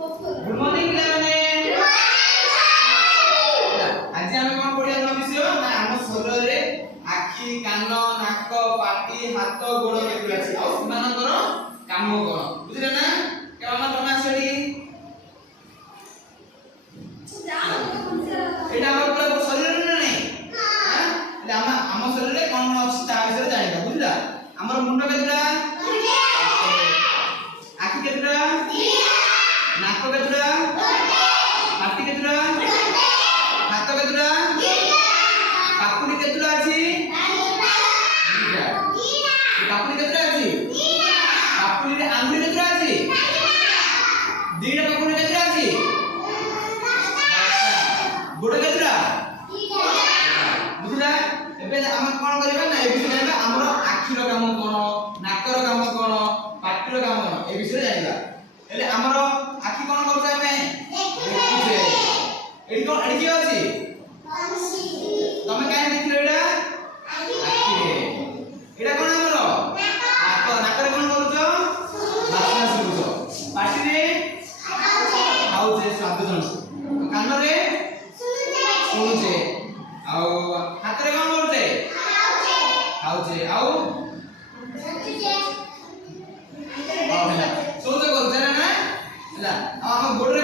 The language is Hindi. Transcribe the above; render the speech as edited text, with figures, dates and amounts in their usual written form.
गुड मॉर्निंग पिलाने आज हम कोन पढिया न विषय ना हम शरीर रे आखी कान नाक पाटी हाथ गोड़ केतु अछि आ सेमानकर काम कोन बुझिले ना केमा तमा सेडी एटा हमर पूरा शरीर रे नै हां ले हम शरीर रे कोन अछि ता विषय जानिबा बुझला हमर मुंड केतुरा आखी केतुरा नाक केतुरा पाटी केतुरा हाथ केतुरा पापुड़ी केतुरा अछि पापुड़ी केतुरा अछि पापुड़ी रे आंगुली केतुरा अछि दीडा पापुड़ी केतुरा अछि गोड़ केतुरा बुझला एबे हम कोन करबा ना ए विषय जानबा हमर आखिर काम कोन नाकर काम कोन पाटीर काम कोन ए विषय जानबा एले हमर आखि कोन करछ हमें देखुछे एडी कोन एडी के अछि तमे काहे देखिलो एडा आखि रे एडा कोन हमर नाक नाकर कोन करछ बासना सुरुछ पाटी रे खाउछे स्वाद जणछ कान रे सुनुछे आ हाथ रे कोन करछे खाउछे आउ सोच करछे ना ହେଲା हम गोड़ रे